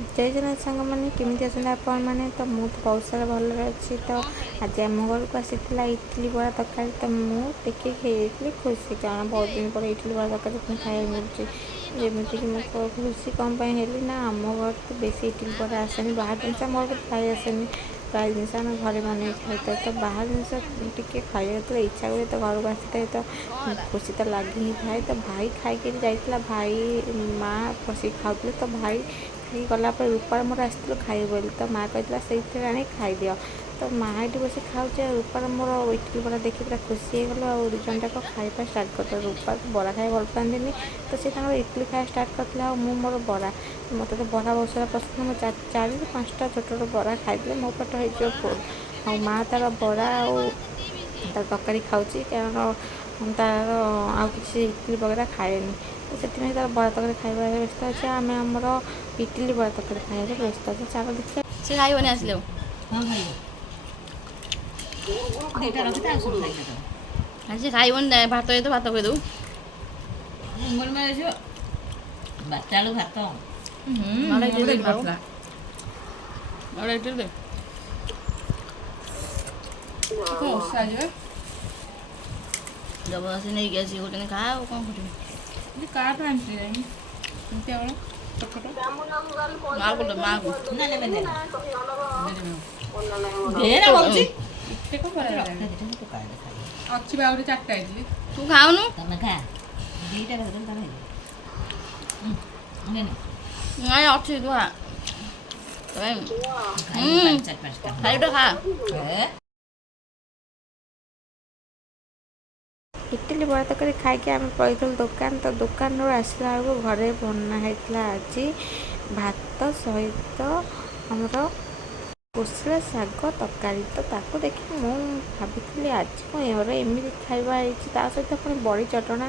जय जगन्नाथ सांग मैंने केमी आपण मैंने तो मुझे बहुत सारा भलରେ अच्छी तो आज आम घर को आसीला इडली बड़ा तरकारी तो मुझे खाई खुशी कारण बहुत दिन पर इडली बड़ा तरकारी खाई मिलूँ जमीक मुझे खुशी कौन है ना आम घर तो बेसी इडली बड़ा आसेनि बाहर जिनस मोर खाई आसेनि प्राय जिनस आम घरे बन खाई तो बाहर जिनस टी खाई तो इच्छा हुए तो घर को आसी तो खुशी तो लगी ही थाए तो भाई खाई जाइला भाई माँ बस खाऊे तो भाई खाई गला रूपार मोर आसलु खाई बोली तो माँ कहला से आनी खाईदि तो माँ ये बस खाऊे रूपार मोर इडली बड़ा देखी पूरा खुशी हो गल और दुजन जाक खाଇବା स्टार्ट कर रूपा बड़ा खाई भल पाती तो सी इडली खाया स्टार्ट करता मोर बड़ा मत तो बड़ा बहुत सारा पसंद मुझे 4-5टा छोट छोट बड़ा खाई मो पेट हो फुल माँ तार बड़ा तार तरकारी खाऊँ कारण तार आ कि इडली वगैरह खाएनि तो से तार बड़ा तरकारी खाଇବା व्यस्त अच्छे आम आमर इडली बड़ा तरकारी खाଇବା व्यस्त अच्छे चाल देखिए से खाइबनी आसले से खाइबनी भात ये तो भात खुद ବାଚାଳୁ ଭାତ जबरदस्ती नहीं गया गोटे खा और कौन कर माँ को माँ को तू खाऊनु ତମେ ଖା ଦିଟା ଭାତ ତମେ नहीं अच्छी तू खा खाई खा इडली बड़ा तरकारी खाई आम पड़ू दुकान तो दुकान आसला बेलू घरे बनाई आज भात सहित आमर कोसला शाग तरकारी तो ताको देखिए मुझे भाभी आज कौन एमती खाଇବା ता सहित पुणी बड़ी चटना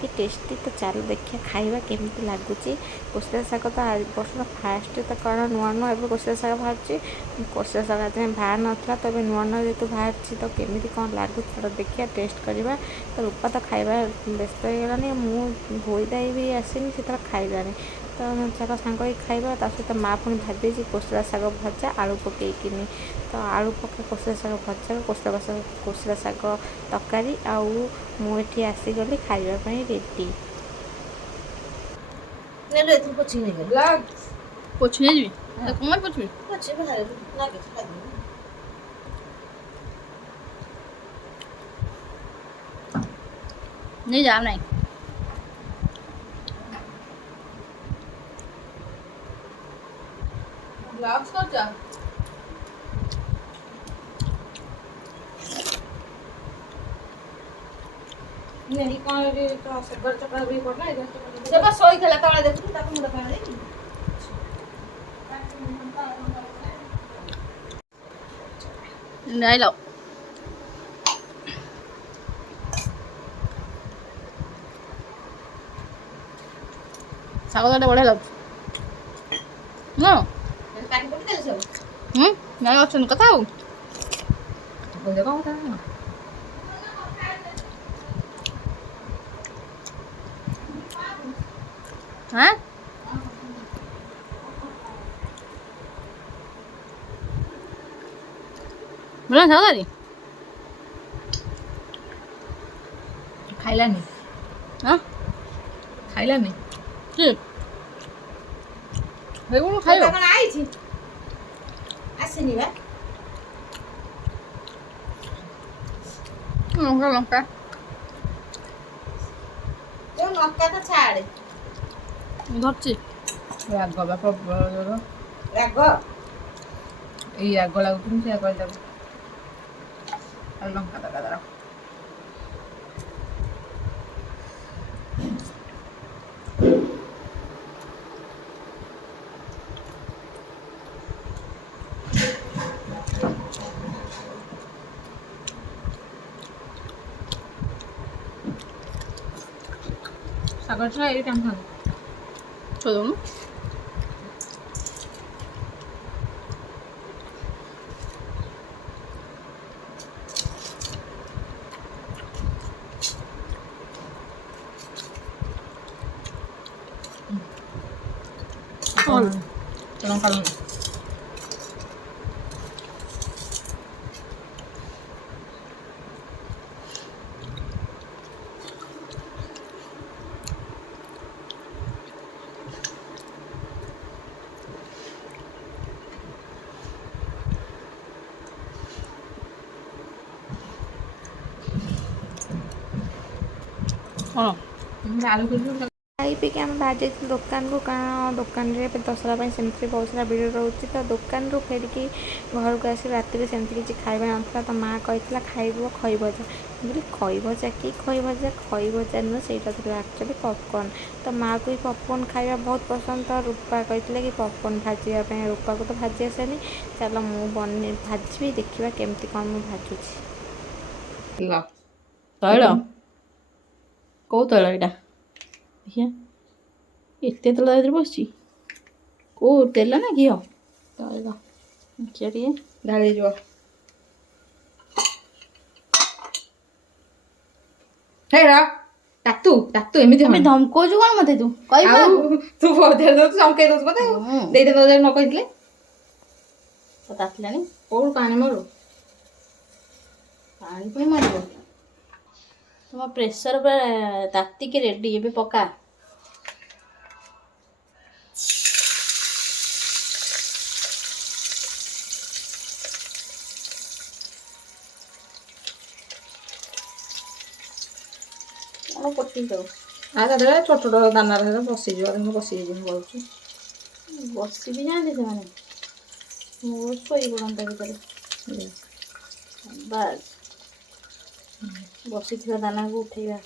कि टेस्टी तो चलो देखिए खाଇବା केमती लगुच कोसला शाग तो आज वर्ष फास्ट तो कौन नुआ नुआ ए कोसला शाग बाहर कोसला शाग आज बाहर नाला तो नुआ नुआ जेहतु बाहर तो केमी कौन लगुच देखिए टेस्ट करवा तो रूपा तो खाଇବା व्यस्त हो गलानी मुझे धोई दाई भी आसनी से तर खाइलानी तो चार सांग खाଇବା ता सहित माँ पुणी भाभी कोसला शाग भजा आलू पकईकिनी तो आलू पका कोसला शाग भजा कोसला शाग तरकारी आउ मुझे आसीगली खावाई रेडी पोछी नहीं कौन पोछी नहीं जाओ नहीं ग्लास कर जा नहीं कौन रे तो सगर चक्कर भी पड़ना है जब सोई खेला तळे देखु ताको मुंडा पाणी नहीं लो सागरटा बढ़िया लगुच ना काटी पड़ी देले सब नहीं अच्छे कथा हो बोले कौन था हाँ बोला सागरी खाइलानी हाँ खाइलानी ठीक बेगुन खाइयो कौन आई थी आसेनी बा लंका लंका जो लंका तो छाड़ धरची राग बा प्रबल जोर राग এই রাগ লাগুతుంది সে কইলা আর লঙ্কা দাদা দাদা সাগরটা এই টান থাক চলো ଲଙ୍କା ଲୁଣ କ'ଣ ଆଳୁ କରିଛୁ ଖାଇ ପିଇକି ଆମେ ବାହାରି ଯାଇଥିଲୁ ଦୋକାନକୁ, କାରଣ ଦୋକାନରେ ଏବେ ଦଶହରା ପାଇଁ ସେମିତି ବହୁତ ସାରା ଭିଡ଼ ରହୁଛି। ତ ଦୋକାନରୁ ଫେରିକି ଘରକୁ ଆସି ରାତିରେ ସେମିତି କିଛି ଖାଇବା ନଥିଲା। ତ ମାଆ କହିଥିଲା ଖାଇବ ଖଇ ଭଜା। ମୁଁ କହିଲି ଖଇ ଭଜା କି ଖଇ ଭଜା ନୁହେଁ, ସେଇଟା ଥିଲା ଆକ୍ଚୁଆଲି ପପକର୍ଣ୍ଣ। ତ ମାଆକୁ ବି ପପକର୍ଣ୍ଣ ଖାଇବା ବହୁତ ପସନ୍ଦ। ତ ରୂପା କହିଥିଲେ କି ପପକର୍ଣ୍ଣ ଭାଜିବା ପାଇଁ। ରୂପାକୁ ତ ଭାଜି ଆସେନି, ଚାଲ ମୁଁ ଭାଜିବି, ଦେଖିବା କେମିତି କ'ଣ ମୁଁ ଭାଜୁଛି। ତୈଳ କେଉଁ ତୈଳ ଏଇଟା ଦେଖିଆ ଏତେ ତେଲ ତା ଦେହରେ ବସିଛି। କେଉଁ ତେଲ ନା ଘିଅ? ତୈଳ ଦେଖିଆ ଟିକେ ଢାଳି ହେଇଯିବ। ହେଇରା ତାତୁ ଏମିତି ଆମେ ଧମକଉଛୁ କ'ଣ ମତେ? ତୁ କହିବା ଆଉ ତୁ ବଜାର ଦଉଛୁ ଚମକେଇ ଦଉଛୁ ମତେ ଦେଇତେ ଦଉଛୁ ନ କହିଥିଲେ ତାତିଲାଣି କୋଉଠୁ ପାଣି ମରୁ ପାଣି ପୁଣି ମାରିବ। ତମ ପ୍ରେସର ପୁରା ତାତିକି ରେଡ଼ି, ଏବେ ପକା। କ'ଣ ପକେଇ ଦଉ ଆଉ ତା ଦେହରେ ଛୋଟ ଛୋଟ ଦାନା ରହିଲେ ବସିଯିବ। ମୁଁ ବସିଯିବି କରୁଛି ବସିବି ଯାଆନ୍ତି ସେମାନେ, ମୁଁ ଶୋଇ ପଡ଼ନ୍ତା ଭିତରେ। ବାସ୍ ବସିଥିବା ଦାନାକୁ ଉଠେଇବା,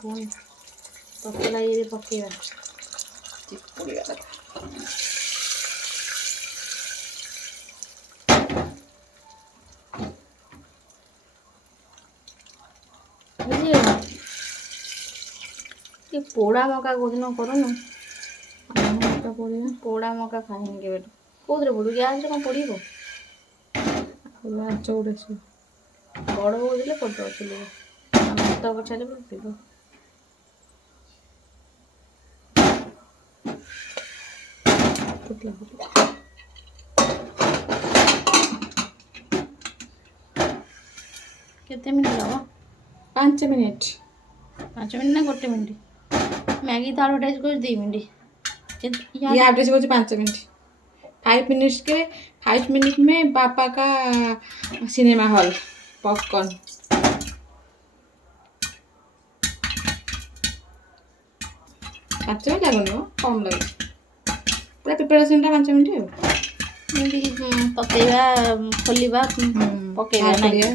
ପୁଣି ତତଲା ଇଏ ପକେଇବା। ଚିପୁଡ଼ିବା କଥା। ବୁଝିଗଲା? ଏ ପୋଡ଼ା ମକା କେଉଁଦିନ କରୁନୁ? ପୋଡ଼ା ମକା ଖାଇନି କେବେଠୁ। କେଉଁଥିରେ ପୋଡ଼ୁ? ଗ୍ୟାସ୍ରେ କ'ଣ ପୋଡ଼ିବ? ଲାଞ୍ଚ ଗୋଟେ ଅଛି। ବଡ଼ ବୋଉ ଦେଲେ ପୋଡ଼ିଦେବ ଚୁଲିରେ, ଭାତ ପଛରେ ପୋଡ଼ିଦେବ। କେତେ ମିନିଟ୍ ହେବ? 5 ମିନିଟ୍। 5 ମିନିଟ୍ ନା 1 ମିନିଟ୍? ମ୍ୟାଗି ତ ଆଡ଼ଭର୍ଟାଇଜ୍ କରୁଛି 2 ମିନିଟ୍। ये एड्रेस बचे 5 मिनट। 5 मिनट में पापा का सिनेमा हॉल पॉपकॉर्न। 5 मिनट लगेगा, कम लगे। पूरा प्रिपरेशन 5 मिनट है। ପକେଇବା, ଖୋଲିବା, ପକେଇବା ନାଇଁ।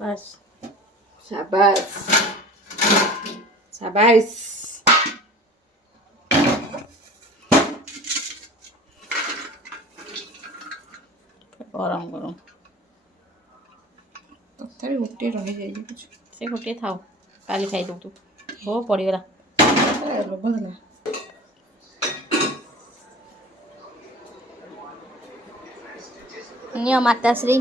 बस शाबाश शाबाश। गरम गरम तथापि गोटे रही जाइए से गोटे थाओ, काली खाई दो तू। हो पड़गला लोभ देला। नियो माताश्री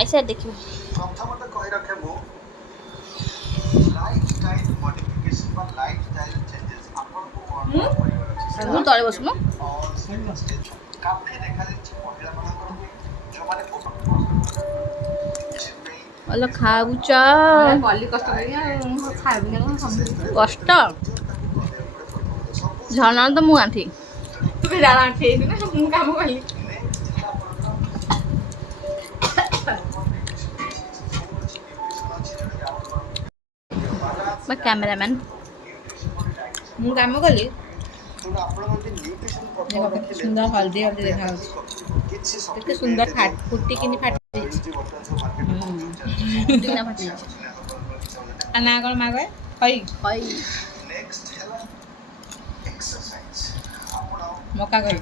ऐसे देखियो तले बसुन अल खाऊच कष्ट झरना तो मु आंठी तू जाना ठीक ना मु काम कली मैं कैमरामैन मु काम कली। सुंदर हल्दी हल्दी देखा कितने सुंदर फुटी किनी फाटी ना कौन माँ कहे हई हई मका कही